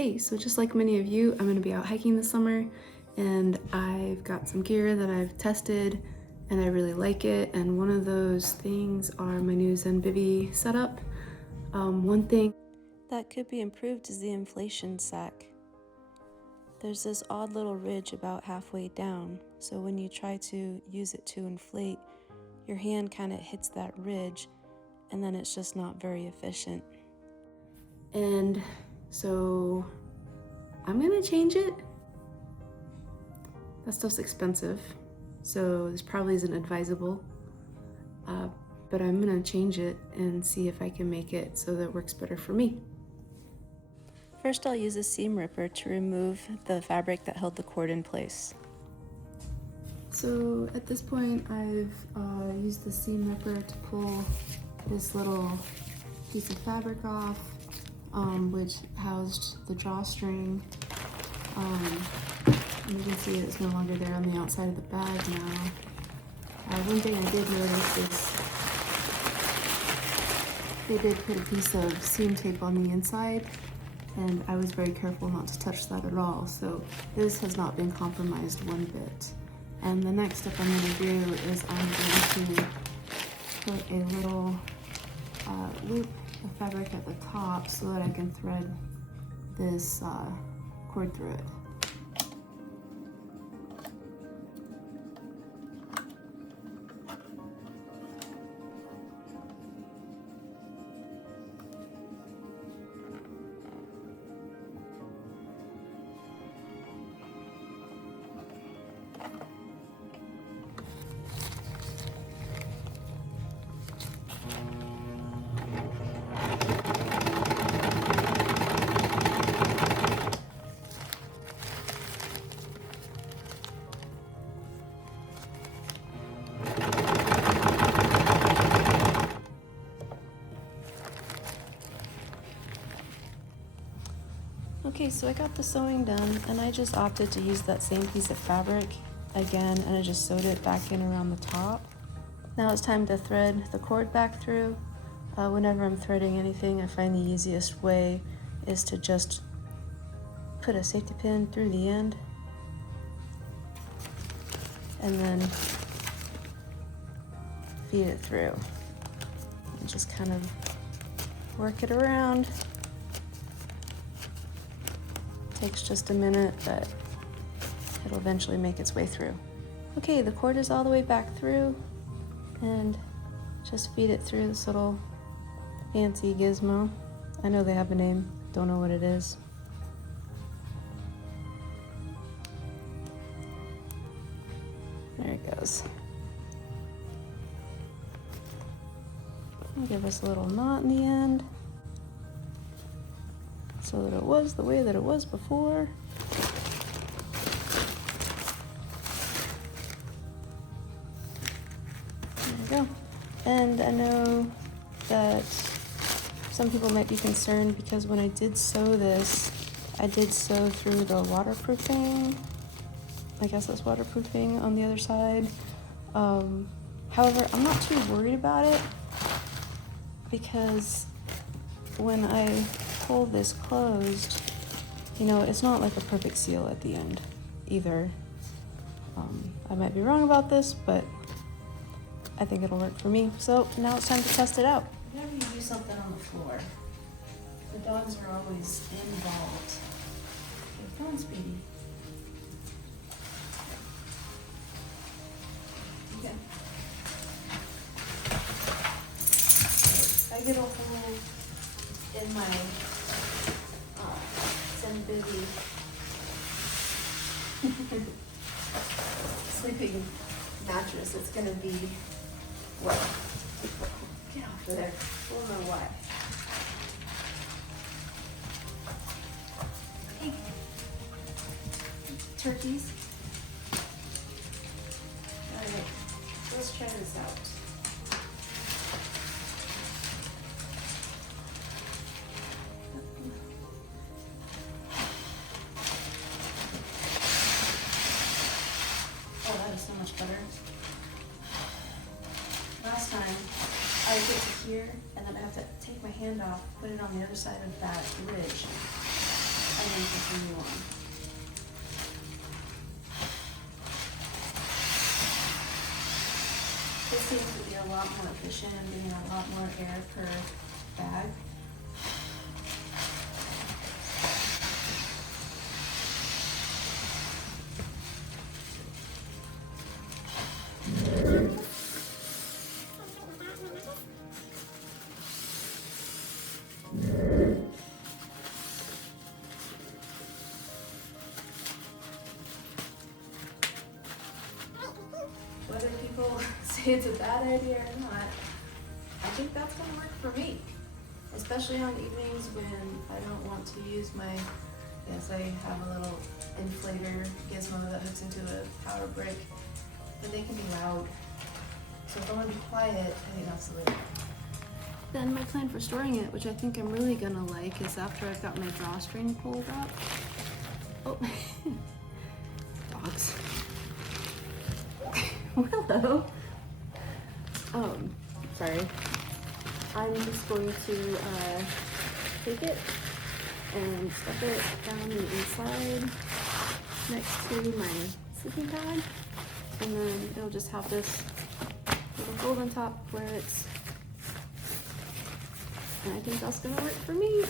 Hey, so just like many of you, I'm gonna be out hiking this summer and I've got some gear that I've tested and I really like it. And one of those things are my new Zenbivy setup. One thing that could be improved is the inflation sack. There's this odd little ridge about halfway down, so when you try to use it to inflate, your hand kind of hits that ridge and then it's just not very efficient. And so I'm gonna change it. That stuff's expensive, so this probably isn't advisable, but I'm gonna change it and see if I can make it so that it works better for me. First, I'll use a seam ripper to remove the fabric that held the cord in place. So at this point, I've used the seam ripper to pull this little piece of fabric off, which housed the drawstring. You can see it's no longer there on the outside of the bag now. One thing I did notice is they did put a piece of seam tape on the inside, and I was very careful not to touch that at all, so this has not been compromised one bit. And the next step I'm going to do is I'm going to put a little loop of fabric at the top so that I can thread this cord through it. Okay, so I got the sewing done and I just opted to use that same piece of fabric again and I just sewed it back in around the top. Now it's time to thread the cord back through. Whenever I'm threading anything, I find the easiest way is to just put a safety pin through the end and then feed it through. And just kind of work it around. Takes just a minute, but it'll eventually make its way through. Okay, the cord is all the way back through, and just feed it through this little fancy gizmo. I know they have a name, don't know what it is. There it goes. I'll give us a little knot in the end, so that it was the way that it was before. There we go. And I know that some people might be concerned because when I did sew this, I did sew through the waterproofing. I guess that's waterproofing on the other side. However, I'm not too worried about it because when I pull this closed, you know, it's not like a perfect seal at the end either. I might be wrong about this, but I think it'll work for me. So now it's time to test it out. Whenever you do something on the floor, the dogs are always involved. Okay, come on, Speedy. Okay. So I get a hole in my Zenbivy sleeping mattress. It's gonna be what? Get off of there. I don't know why. Hey, turkeys. All right, let's try this out. So much better. Last time I would get to here and then I have to take my hand off, put it on the other side of that ridge, and and continue on. This seems to be a lot more efficient and getting a lot more air per bag. Whether people say it's a bad idea or not, I think that's gonna work for me. Especially on evenings when I don't want to use my, yes, I have a little inflator gizmo that hooks into a power brick, but they can be loud. So if I want to be quiet, I think that's the way. Then my plan for storing it, which I think I'm really gonna like, is after I've got my drawstring pulled up. Oh, dogs. Hello. Sorry. I'm just going to take it and stuff it down the inside next to my sleeping pad, and then it'll just have this little fold on top where it's, and I think that's gonna work for me.